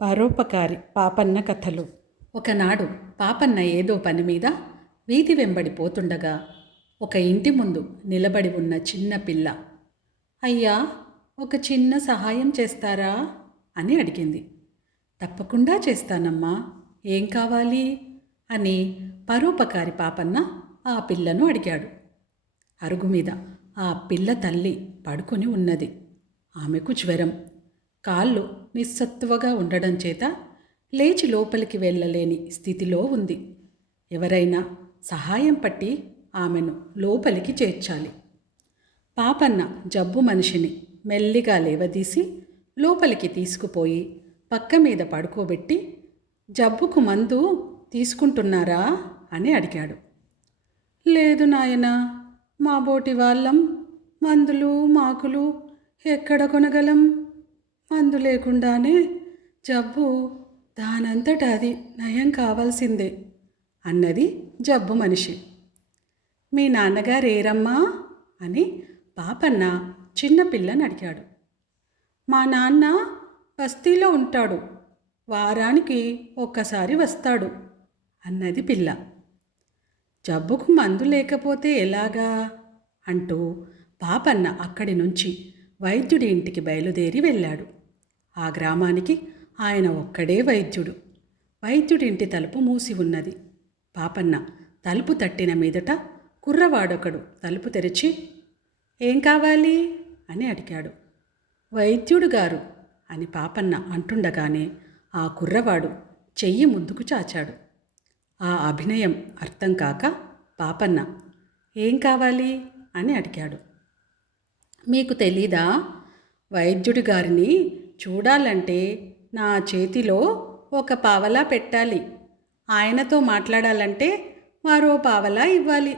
పరోపకారి పాపన్న కథలు. ఒకనాడు పాపన్న ఏదో పని మీద వీధి వెంబడి పోతుండగా ఒక ఇంటి ముందు నిలబడి ఉన్న చిన్న పిల్ల, అయ్యా, ఒక చిన్న సహాయం చేస్తారా అని అడిగింది. తప్పకుండా చేస్తానమ్మా, ఏం కావాలి అని పరోపకారి పాపన్న ఆ పిల్లను అడిగాడు. అరుగు మీద ఆ పిల్ల తల్లి పడుకొని ఉన్నది. ఆమెకు జ్వరం, కాళ్ళు నిస్సత్తువగా ఉండడం చేత లేచి లోపలికి వెళ్ళలేని స్థితిలో ఉంది. ఎవరైనా సహాయం పట్టి ఆమెను లోపలికి చేర్చాలి. పాపన్న జబ్బు మనిషిని మెల్లిగా లేవదీసి లోపలికి తీసుకుపోయి పక్క మీద పడుకోబెట్టి, జబ్బుకు మందు తీసుకుంటున్నారా అని అడిగాడు. లేదు నాయనా, మా బోటి వాళ్ళం మందులు మాకులు ఎక్కడ కొనగలం? మందు లేకుండానే జబ్బు దానంతట అది నయం కావాల్సిందే అన్నది జబ్బు మనిషి. మీ నాన్నగారేరమ్మా అని పాపన్న చిన్నపిల్లని అడిగాడు. మా నాన్న బస్తీలో ఉంటాడు, వారానికి ఒక్కసారి వస్తాడు అన్నది పిల్ల. జబ్బుకు మందు లేకపోతే ఎలాగా అంటూ పాపన్న అక్కడి నుంచి వైద్యుడి ఇంటికి బయలుదేరి వెళ్ళాడు. ఆ గ్రామానికి ఆయన ఒక్కడే వైద్యుడు. వైద్యుడింటి తలుపు మూసి ఉన్నది. పాపన్న తలుపు తట్టిన మీదట కుర్రవాడొకడు తలుపు తెరిచి, ఏం కావాలి అని అడిగాడు. వైద్యుడు గారు అని పాపన్న అంటుండగానే ఆ కుర్రవాడు చెయ్యి ముందుకు చాచాడు. ఆ అభినయం అర్థం కాక పాపన్న, ఏం కావాలి అని అడిగాడు. మీకు తెలీదా? వైద్యుడి గారిని చూడాలంటే నా చేతిలో ఒక పావలా పెట్టాలి, ఆయనతో మాట్లాడాలంటే మరో పావలా ఇవ్వాలి,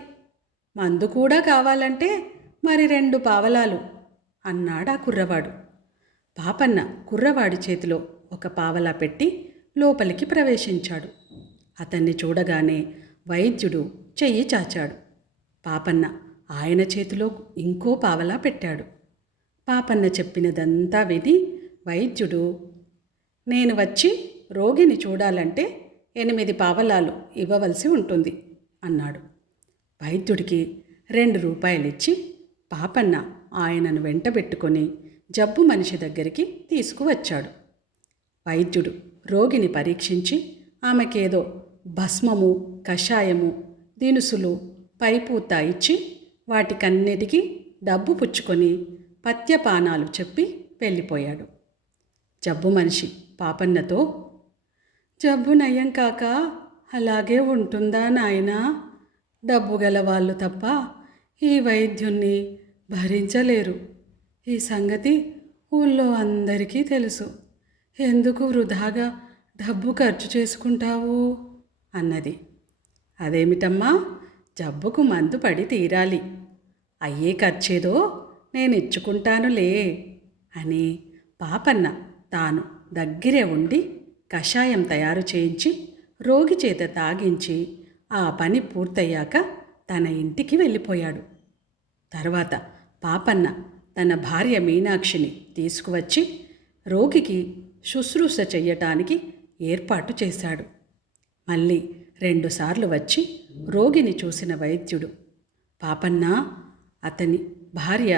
మందు కూడా కావాలంటే మరి 2 పావలాలు అన్నాడు ఆ కుర్రవాడు. పాపన్న కుర్రవాడి చేతిలో ఒక పావలా పెట్టి లోపలికి ప్రవేశించాడు. అతన్ని చూడగానే వైద్యుడు చెయ్యి చాచాడు. పాపన్న ఆయన చేతిలో ఇంకో పావలా పెట్టాడు. పాపన్న చెప్పినదంతా విని వైద్యుడు, నేను వచ్చి రోగిని చూడాలంటే 8 పావలాలు ఇవ్వవలసి ఉంటుంది అన్నాడు. వైద్యుడికి 2 రూపాయలిచ్చి పాపన్న ఆయనను వెంటబెట్టుకొని జబ్బు మనిషి దగ్గరికి తీసుకువచ్చాడు. వైద్యుడు రోగిని పరీక్షించి ఆమెకేదో భస్మము, కషాయము, దినుసులు, పైపూత ఇచ్చి వాటికన్నిటికీ డబ్బు పుచ్చుకొని పథ్యపానాలు చెప్పి వెళ్ళిపోయాడు. జబ్బు మనిషి పాపన్నతో, జబ్బు నయం కాక అలాగే ఉంటుందా నాయనా? డబ్బు గల వాళ్ళు తప్ప ఈ వైద్యుణ్ణి భరించలేరు. ఈ సంగతి ఊళ్ళో అందరికీ తెలుసు. ఎందుకు వృధాగా డబ్బు ఖర్చు చేసుకుంటావు అన్నది. అదేమిటమ్మా, జబ్బుకు మందు పడి తీరాలి, అయ్యే ఖర్చేదో నేను ఇచ్చుకుంటానులే అని పాపన్న తాను దగ్గరే ఉండి కషాయం తయారు చేయించి రోగి చేత తాగించి ఆ పని పూర్తయ్యాక తన ఇంటికి వెళ్ళిపోయాడు. తర్వాత పాపన్న తన భార్య మీనాక్షిని తీసుకువచ్చి రోగికి శుశ్రూష చెయ్యటానికి ఏర్పాటు చేశాడు. మళ్ళీ 2 సార్లు వచ్చి రోగిని చూసిన వైద్యుడు, పాపన్న అతని భార్య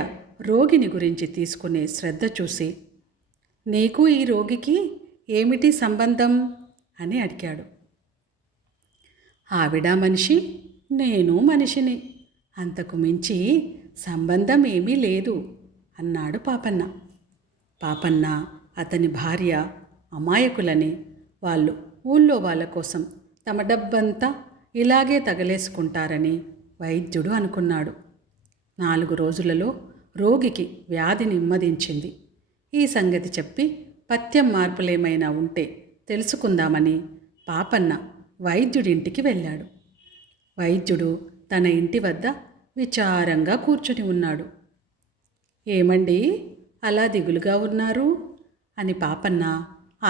రోగిని గురించి తీసుకునే శ్రద్ధ చూసి, నీకు ఈ రోగికి ఏమిటి సంబంధం అని అడిగాడు. ఆవిడ మనిషి, నేను మనిషిని, అంతకు మించి సంబంధం ఏమీ లేదు అన్నాడు పాపన్న. పాపన్న అతని భార్య అమాయకులని, వాళ్ళు ఊళ్ళో వాళ్ళ కోసం తమ డబ్బంతా ఇలాగే తగలేసుకుంటారని వైద్యుడు అనుకున్నాడు. 4 రోజులలో రోగికి వ్యాధి నెమ్మదించింది. ఈ సంగతి చెప్పి పథ్యం మార్పులేమైనా ఉంటే తెలుసుకుందామని పాపన్న వైద్యుడింటికి వెళ్ళాడు. వైద్యుడు తన ఇంటి వద్ద విచారంగా కూర్చుని ఉన్నాడు. ఏమండి, అలా దిగులుగా ఉన్నారు అని పాపన్న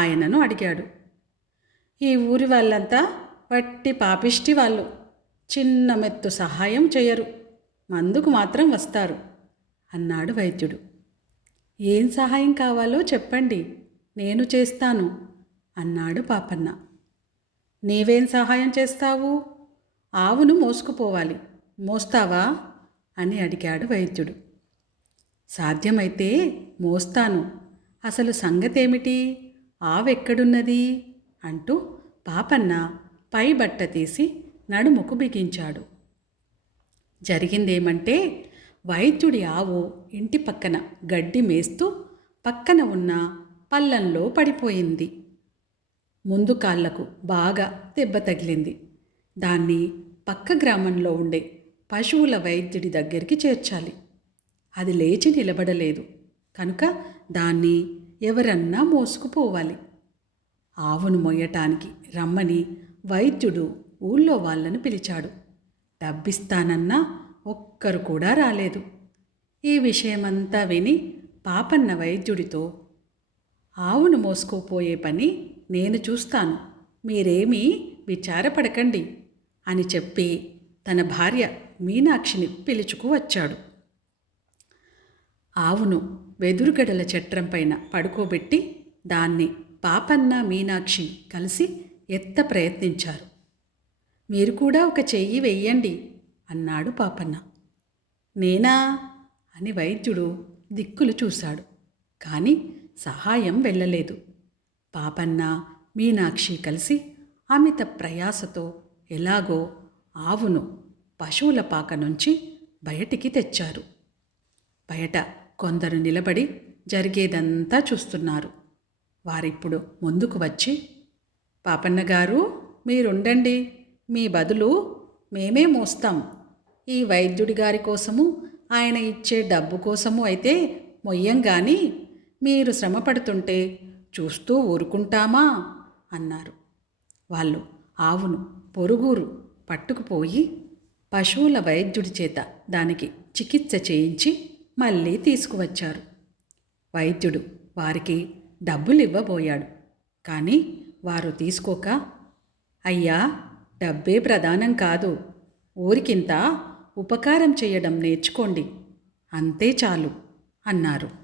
ఆయనను అడిగాడు. ఈ ఊరి వాళ్ళంతా వట్టి పాపిష్టి వాళ్ళు, చిన్న మెత్తు సహాయం చేయరు, మందుకు మాత్రం వస్తారు అన్నాడు వైద్యుడు. ఏం సహాయం కావాలో చెప్పండి, నేను చేస్తాను అన్నాడు పాపన్న. నీవేం సహాయం చేస్తావు? ఆవును మోసుకుపోవాలి, మోస్తావా అని అడిగాడు వైద్యుడు. సాధ్యమైతే మోస్తాను. అసలు సంగతేమిటి? ఆవెక్కడున్నది అంటూ పాపన్న పై బట్ట తీసి నడుముకు బిగించాడు. జరిగిందేమంటే, వైద్యుడి ఆవు ఇంటి పక్కన గడ్డి మేస్తూ పక్కన ఉన్న పల్లంలో పడిపోయింది. ముందు కాళ్లకు బాగా దెబ్బ తగిలింది. దాన్ని పక్క గ్రామంలో ఉండే పశువుల వైద్యుడి దగ్గరికి చేర్చాలి. అది లేచి నిలబడలేదు కనుక దాన్ని ఎవరన్నా మోసుకుపోవాలి. ఆవును మొయ్యటానికి రమ్మని వైద్యుడు ఊళ్ళో వాళ్ళను పిలిచాడు. డబ్బిస్తానన్నా ఒక్కరు కూడా రాలేదు. ఈ విషయమంతా విని పాపన్న వైద్యుడితో, ఆవును మోసుకుపోయే పని నేను చూస్తాను, మీరేమీ విచారపడకండి అని చెప్పి తన భార్య మీనాక్షిని పిలుచుకు వచ్చాడు. ఆవును వెదురుగడల చట్రం పైన పడుకోబెట్టి దాన్ని పాపన్న మీనాక్షి కలిసి ఎత్త ప్రయత్నించారు. మీరు కూడా ఒక చెయ్యి వెయ్యండి అన్నాడు పాపన్న. నేనా అని వైద్యుడు దిక్కులు చూశాడు. కానీ సహాయం వెళ్ళలేదు. పాపన్న మీనాక్షి కలిసి అమిత ప్రయాసతో ఎలాగో ఆవును పశువుల పాక నుంచి బయటికి తెచ్చారు. బయట కొందరు నిలబడి జరిగేదంతా చూస్తున్నారు. వారిప్పుడు ముందుకు వచ్చి, పాపన్నగారు మీరుండండి, మీ బదులు మేమే మోస్తాం. ఈ వైద్యుడి గారి కోసము, ఆయన ఇచ్చే డబ్బు కోసము అయితే మొయ్యం గాని మీరు శ్రమ పడుతుంటే చూస్తూ ఊరుకుంటామా అన్నారు. వాళ్ళు ఆవును పొరుగురు పట్టుకుపోయి పశువుల వైద్యుడి చేత దానికి చికిత్స చేయించి మళ్ళీ తీసుకువచ్చారు. వైద్యుడు వారికి డబ్బులు ఇవ్వబోయాడు. కానీ వారు తీసుకోక, అయ్యా, డబ్బే ప్రధానం కాదు, ఊరికింత ఉపకారం చేయడం నేర్చుకోండి, అంతే చాలు అన్నారు.